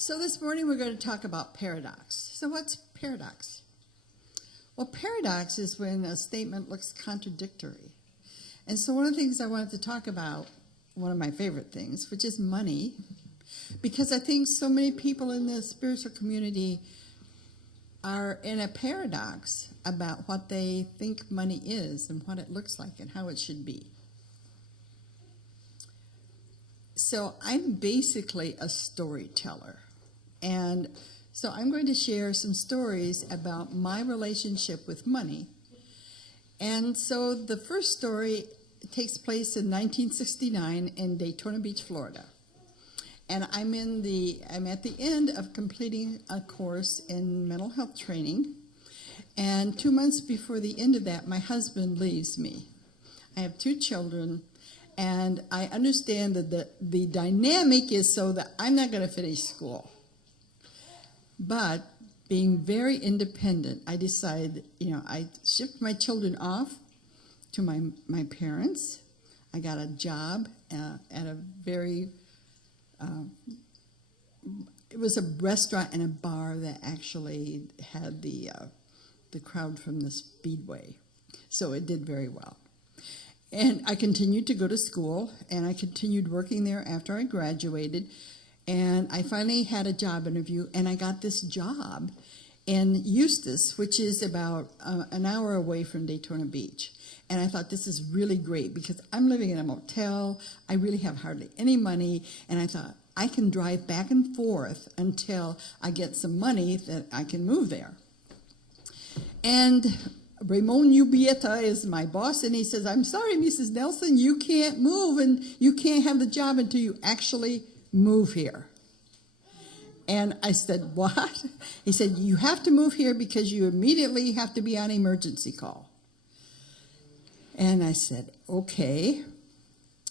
So this morning we're going to talk about paradox. So what's paradox? Well, paradox is when a statement looks contradictory. And so one of the things I wanted to talk about, one of my favorite things, which is money, because I think so many people in the spiritual community are in a paradox about what they think money is and what it looks like and how it should be. So I'm basically a storyteller. And so I'm going to share some stories about my relationship with money. And so the first story takes place in 1969 in Daytona Beach, Florida. And I'm at the end of completing a course in mental health training. And 2 months before the end of that, my husband leaves me. I have 2 children, and I understand that the dynamic is so that I'm not going to finish school. But being very independent, I decided, I shipped my children off to my parents. I got a job at a very, it was a restaurant and a bar that actually had the crowd from the Speedway. So it did very well. And I continued to go to school, and I continued working there after I graduated. And I finally had a job interview, and I got this job in Eustis, which is about an hour away from Daytona Beach. And I thought, this is really great because I'm living in a motel. I really have hardly any money. And I thought, I can drive back and forth until I get some money that I can move there. And Ramon Ubieta is my boss, and he says, I'm sorry, Mrs. Nelson, you can't move, and you can't have the job until you actually move here. And I said, what? He said, you have to move here because you immediately have to be on emergency call. And I said, okay.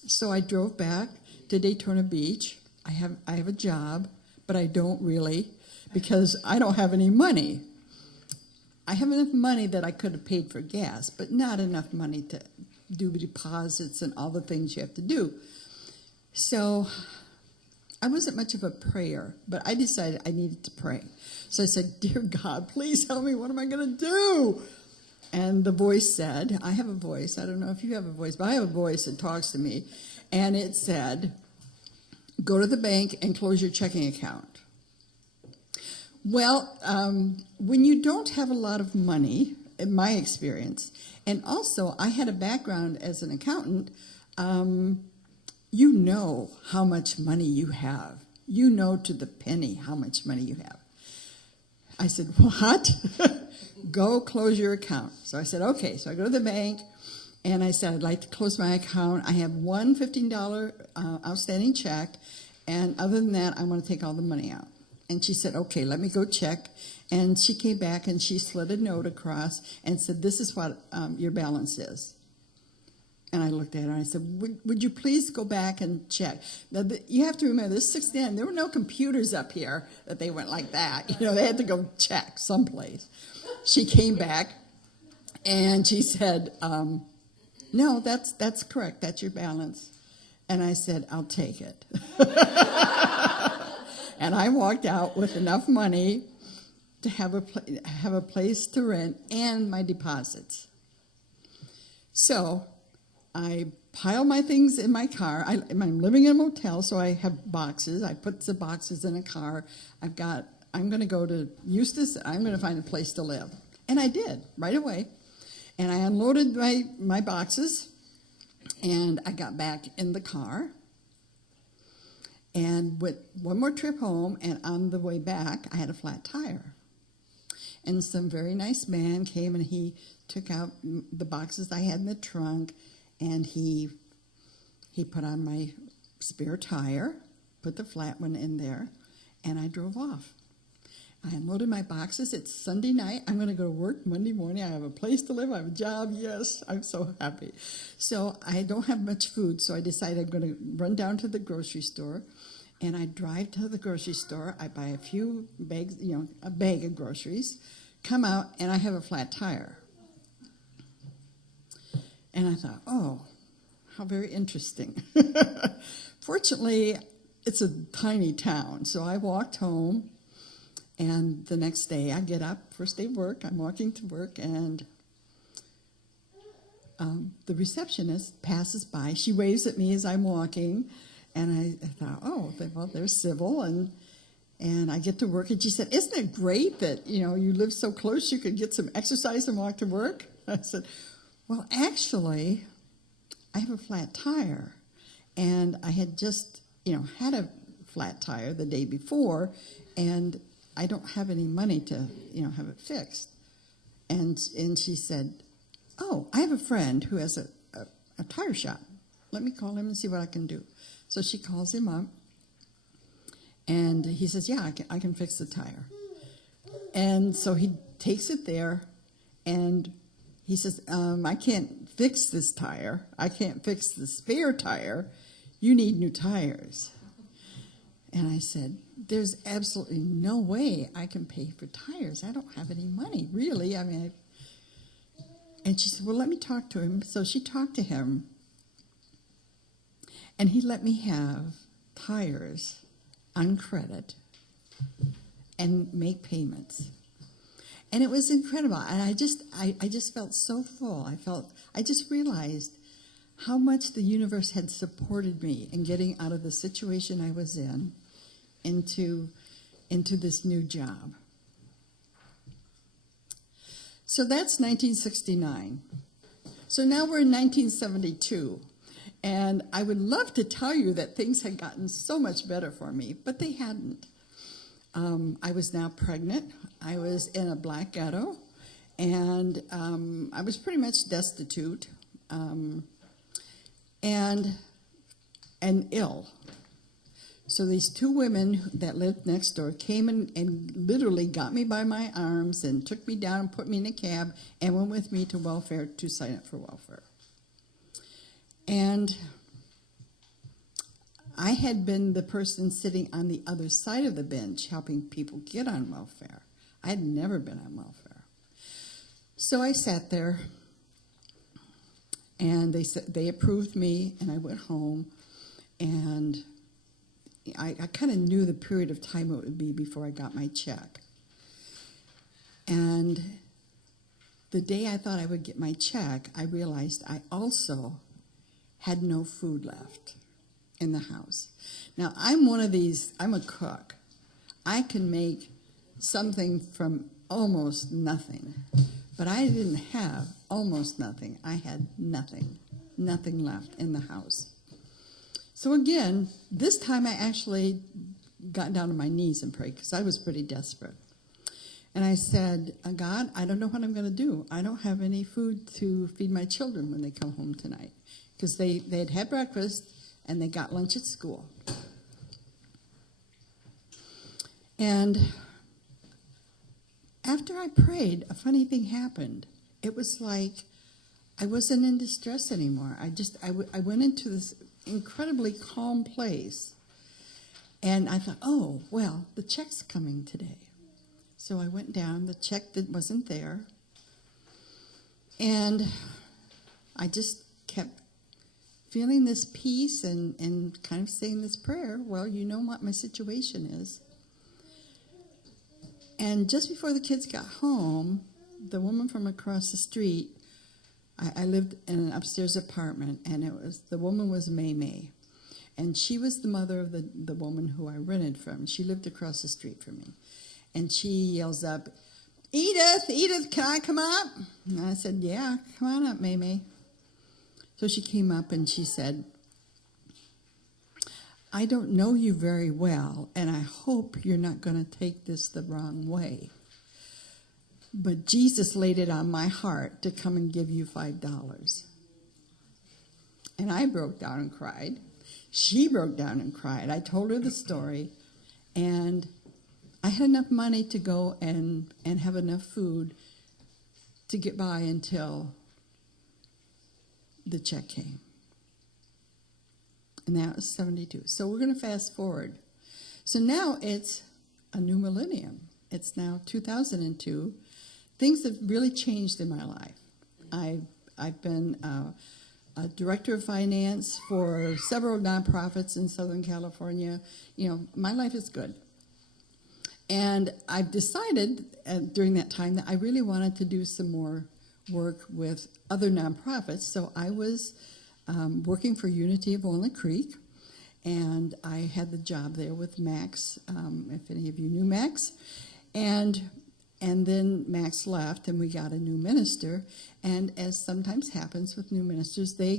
So I drove back to Daytona Beach. I have a job, but I don't really, because I don't have any money. I have enough money that I could have paid for gas, but not enough money to do deposits and all the things you have to do. So I wasn't much of a prayer, but I decided I needed to pray. So I said, dear God, please help me. What am I going to do? And the voice said, I have a voice. I don't know if you have a voice, but I have a voice that talks to me. And it said, go to the bank and close your checking account. Well, when you don't have a lot of money, in my experience, and also I had a background as an accountant, you know how much money you have. You know to the penny how much money you have. I said, what? Go close your account. So I said, okay. So I go to the bank, and I said, I'd like to close my account. I have one $15 outstanding check, and other than that, I want to take all the money out. And she said, okay, let me go check. And she came back, and she slid a note across and said, this is what your balance is. And I looked at her and I said, would you please go back and check? Now, you have to remember, this is 69. There were no computers up here that they went like that. They had to go check someplace. She came back and she said, no, that's correct. That's your balance. And I said, I'll take it. And I walked out with enough money to have a place to rent and my deposits. So I pile my things in my car. I'm living in a motel, so I have boxes. I put the boxes in a car. I'm going to go to Eustis. I'm going to find a place to live. And I did, right away. And I unloaded my boxes, and I got back in the car and went one more trip home, and on the way back, I had a flat tire. And some very nice man came, and he took out the boxes I had in the trunk, and he put on my spare tire, put the flat one in there, and I drove off. I unloaded my boxes. It's Sunday night. I'm going to go to work Monday morning. I have a place to live. I have a job. Yes, I'm so happy. So I don't have much food, so I decided I'm going to run down to the grocery store, and I drive to the grocery store. I buy a few bags, a bag of groceries, come out, and I have a flat tire. And I thought, oh, how very interesting. Fortunately, it's a tiny town. So I walked home, and the next day I get up, first day of work, I'm walking to work, and the receptionist passes by. She waves at me as I'm walking, and I thought, oh, well, they're civil, and I get to work, and she said, isn't it great that, you live so close, you could get some exercise and walk to work? I said, well, actually, I have a flat tire, and I had just, had a flat tire the day before, and I don't have any money to, have it fixed. And she said, oh, I have a friend who has a tire shop. Let me call him and see what I can do. So she calls him up, and he says, yeah, I can fix the tire. And so he takes it there, and he says, I can't fix this tire. I can't fix the spare tire. You need new tires. And I said, there's absolutely no way I can pay for tires. I don't have any money, really. And she said, well, let me talk to him. So she talked to him, and he let me have tires on credit and make payments. And it was incredible. And I just felt so full. I just realized how much the universe had supported me in getting out of the situation I was in into this new job. So that's 1969. So now we're in 1972. And I would love to tell you that things had gotten so much better for me, but they hadn't. I was now pregnant. I was in a black ghetto, and I was pretty much destitute and ill. So these two women that lived next door came and literally got me by my arms and took me down and put me in a cab and went with me to welfare to sign up for welfare. And I had been the person sitting on the other side of the bench helping people get on welfare. I had never been on welfare. So I sat there, and they approved me, and I went home, and I kind of knew the period of time it would be before I got my check. And the day I thought I would get my check, I realized I also had no food left in the house. Now, I'm a cook. I can make something from almost nothing, but I didn't have almost nothing. I had nothing left in the house. So again, this time I actually got down on my knees and prayed because I was pretty desperate. And I said, God, I don't know what I'm going to do. I don't have any food to feed my children when they come home tonight, because they had breakfast and they got lunch at school. And after I prayed, a funny thing happened. It was like I wasn't in distress anymore. I went into this incredibly calm place. And I thought, oh, well, the check's coming today. So I went down. The check wasn't there. And I just kept feeling this peace and kind of saying this prayer. Well, you know what my situation is. And just before the kids got home, the woman from across the street, I lived in an upstairs apartment, and the woman was May. And she was the mother of the woman who I rented from. She lived across the street from me. And she yells up, Edith, can I come up? And I said, yeah, come on up, May. So she came up and she said, I don't know you very well, and I hope you're not going to take this the wrong way. But Jesus laid it on my heart to come and give you $5. And I broke down and cried. She broke down and cried. I told her the story, and I had enough money to go and have enough food to get by until the check came. And that was 72. So we're going to fast forward. So now it's a new millennium. It's now 2002. Things have really changed in my life. I've been a director of finance for several nonprofits in Southern California. You know, my life is good. And I've decided during that time that I really wanted to do some more work with other nonprofits. So I was working for Unity of Walnut Creek, and I had the job there with Max, if any of you knew Max. And then Max left, and we got a new minister. And as sometimes happens with new ministers, they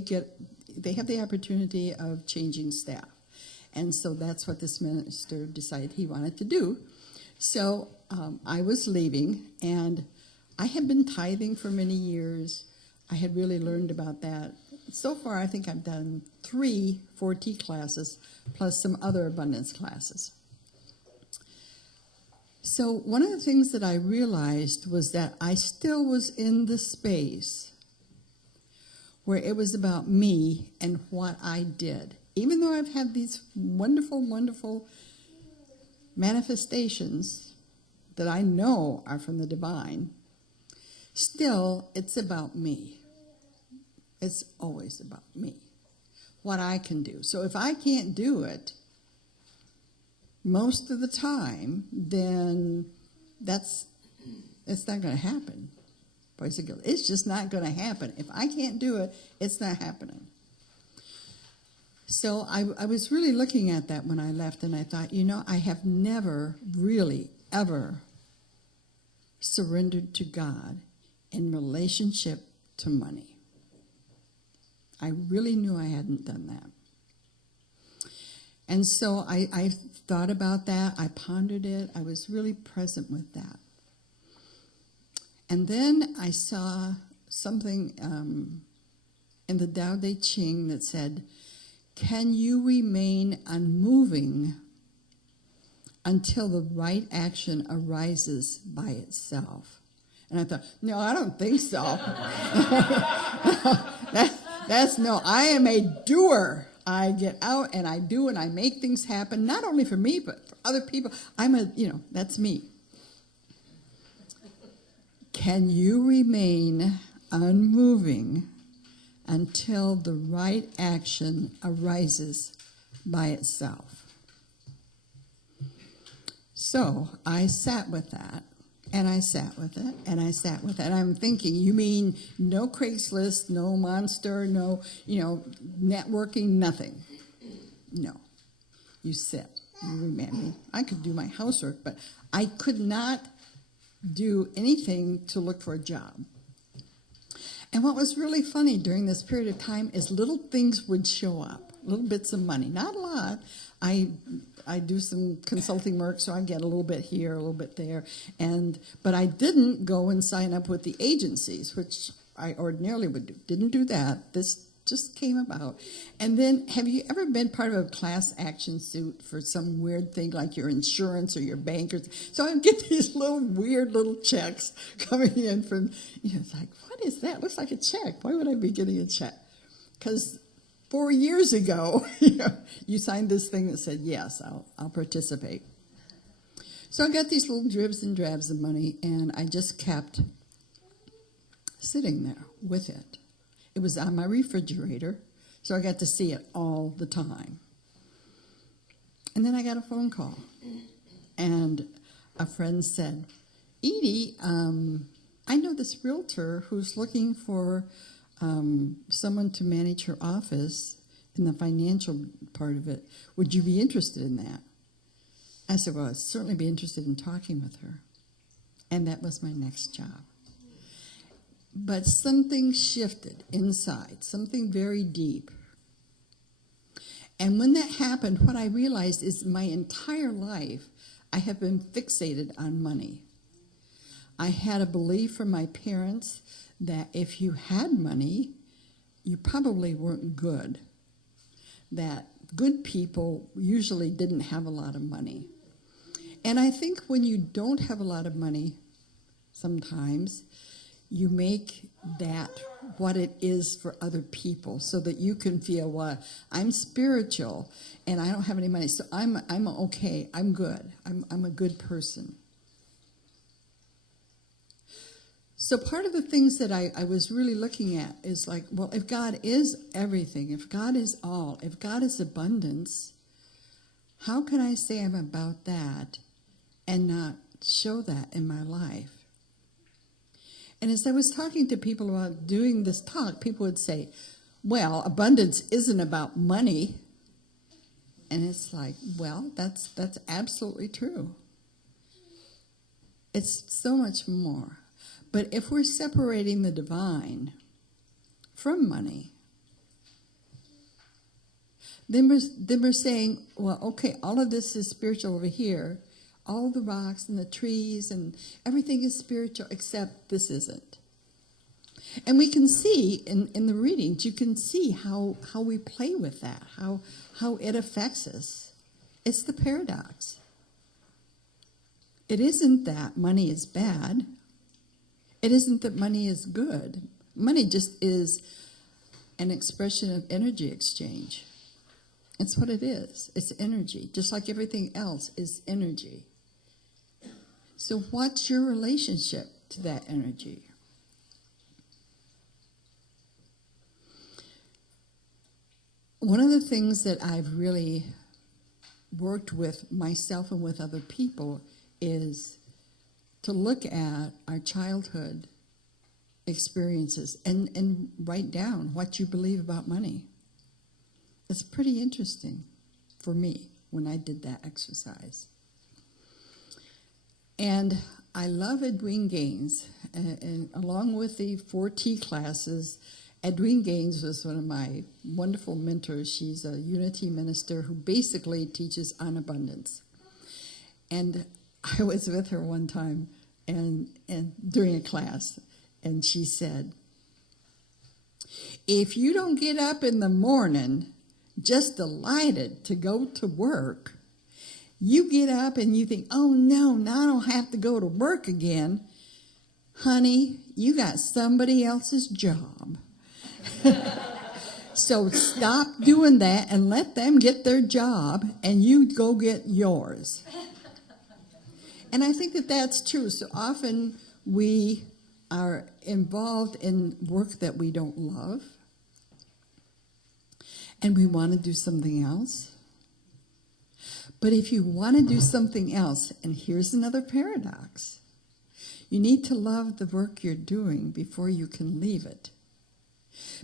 have the opportunity of changing staff. And so that's what this minister decided he wanted to do. So I was leaving, and I had been tithing for many years. I had really learned about that. So far, I think I've done 3 4T classes, plus some other abundance classes. So one of the things that I realized was that I still was in the space where it was about me and what I did. Even though I've had these wonderful, wonderful manifestations that I know are from the divine, still, it's about me. It's always about me, what I can do. So if I can't do it most of the time, then it's not going to happen. Boys and girls, it's just not going to happen. If I can't do it, it's not happening. So I was really looking at that when I left, and I thought, you know, I have never really, ever surrendered to God in relationship to money. I really knew I hadn't done that. And so I thought about that. I pondered it. I was really present with that. And then I saw something in the Tao Te Ching that said, can you remain unmoving until the right action arises by itself? And I thought, no, I don't think so. No, I am a doer. I get out and I do and I make things happen, not only for me, but for other people. That's me. Can you remain unmoving until the right action arises by itself? So I sat with that, and I sat with it, and I sat with it. And I'm thinking, you mean no Craigslist, no Monster, no, networking, nothing. No. You sit. You remember. I could do my housework, but I could not do anything to look for a job. And what was really funny during this period of time is little things would show up, little bits of money, not a lot. I do some consulting work, so I get a little bit here, a little bit there. But I didn't go and sign up with the agencies, which I ordinarily would do. Didn't do that. This just came about. And then, have you ever been part of a class action suit for some weird thing like your insurance or your bank? So I get these weird little checks coming in from, it's like, what is that? Looks like a check. Why would I be getting a check? Because 4 years ago, you signed this thing that said, yes, I'll participate. So I got these little dribs and drabs of money, and I just kept sitting there with it. It was on my refrigerator, so I got to see it all the time. And then I got a phone call, and a friend said, Edie, I know this realtor who's looking for someone to manage her office in the financial part of it. Would you be interested in that? I said, well, I'd certainly be interested in talking with her. And that was my next job. But something shifted inside, something very deep. And when that happened, what I realized is my entire life, I have been fixated on money. I had a belief from my parents that if you had money, you probably weren't good. That good people usually didn't have a lot of money. And I think when you don't have a lot of money, sometimes you make that what it is for other people so that you can feel, well, I'm spiritual and I don't have any money, so I'm okay, I'm good, I'm a good person. So part of the things that I was really looking at is like, well, if God is everything, if God is all, if God is abundance, how can I say I'm about that and not show that in my life? And as I was talking to people about doing this talk, people would say, well, abundance isn't about money. And it's like, well, that's absolutely true. It's so much more. But if we're separating the divine from money, then we're saying, well, okay, all of this is spiritual over here. All the rocks and the trees and everything is spiritual except this isn't. And we can see in the readings, you can see how we play with that, how it affects us. It's the paradox. It isn't that money is bad. It isn't that money is good. Money just is an expression of energy exchange. It's what it is. It's energy, just like everything else is energy. So what's your relationship to that energy? One of the things that I've really worked with myself and with other people is to look at our childhood experiences and write down what you believe about money. It's pretty interesting for me when I did that exercise. And I love Edwene Gaines, and along with the 4T classes, Edwene Gaines was one of my wonderful mentors. She's a unity minister who basically teaches on abundance. And I was with her one time and during a class, and she said, if you don't get up in the morning just delighted to go to work, you get up and you think, oh no, now I don't have to go to work again. Honey, you got somebody else's job. So stop doing that and let them get their job and you go get yours. And I think that that's true. So often we are involved in work that we don't love and we want to do something else. But if you want to do something else, and here's another paradox, you need to love the work you're doing before you can leave it.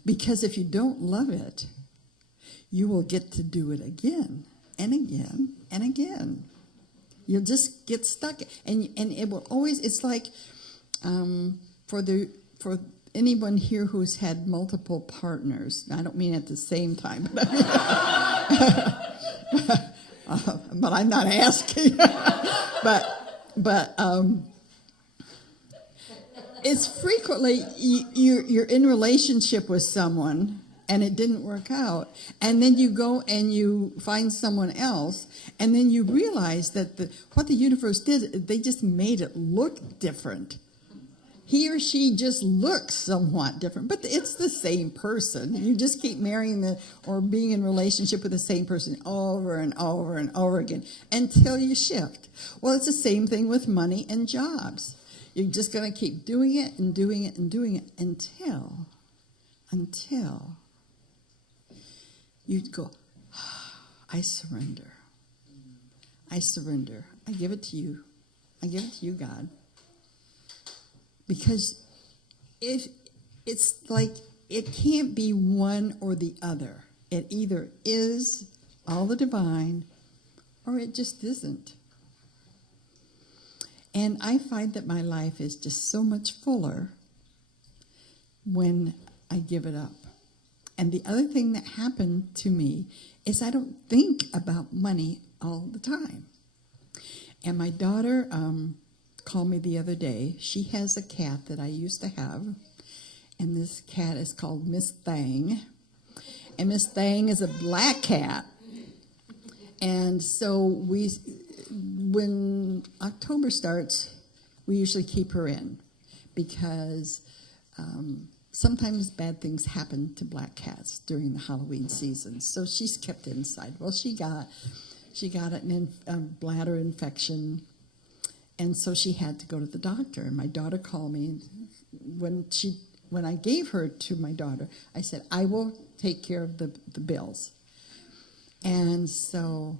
Because if you don't love it, you will get to do it again and again and again. You'll just get stuck, and it will always. It's like for anyone here who's had multiple partners. I don't mean at the same time, but but I'm not asking. but it's frequently you're in relationship with someone and it didn't work out, and then you go and you find someone else, and then you realize that what the universe did, they just made it look different. He or she just looks somewhat different, but it's the same person. You just keep marrying or being in relationship with the same person over and over and over again until you shift. Well, it's the same thing with money and jobs. You're just going to keep doing it and doing it and doing it until you go, I surrender. I surrender. I give it to you. I give it to you, God. Because if it's like it can't be one or the other. It either is all the divine or it just isn't. And I find that my life is just so much fuller when I give it up. And the other thing that happened to me is I don't think about money all the time. And my daughter called me the other day. She has a cat that I used to have, and this cat is called Miss Thang. And Miss Thang is a black cat. And so when October starts, we usually keep her in because sometimes bad things happen to black cats during the Halloween season. So she's kept inside. Well, she got a bladder infection, and so she had to go to the doctor. And my daughter called me when I gave her to my daughter, I said, I will take care of the bills. And so,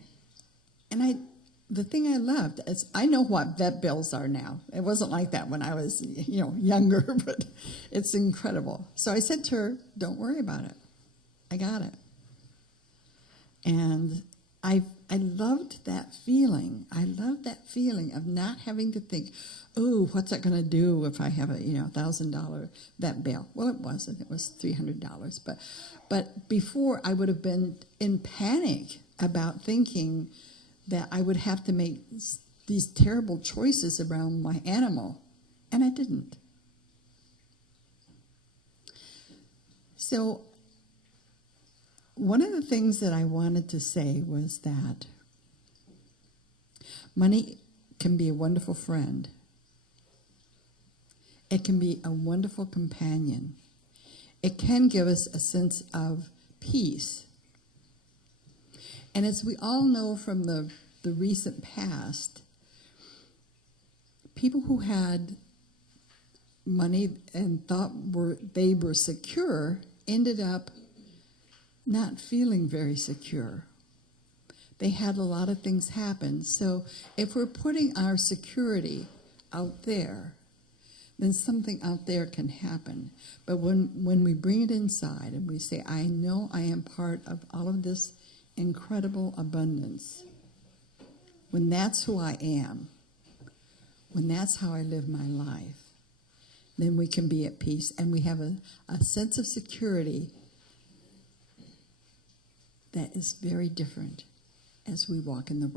the thing I loved is I know what vet bills are now. It wasn't like that when I was, younger, but it's incredible. So I said to her, don't worry about it. I got it. And I loved that feeling. I loved that feeling of not having to think, oh, what's that going to do if I have a $1,000 vet bill? Well, it wasn't. It was $300. But before, I would have been in panic about thinking that I would have to make these terrible choices around my animal, and I didn't. So one of the things that I wanted to say was that money can be a wonderful friend. It can be a wonderful companion. It can give us a sense of peace. And as we all know from the recent past, people who had money and thought they were secure ended up not feeling very secure. They had a lot of things happen. So if we're putting our security out there, then something out there can happen. But when we bring it inside and we say, I know I am part of all of this incredible abundance, when that's who I am, when that's how I live my life, then we can be at peace, and we have a sense of security that is very different as we walk in the world.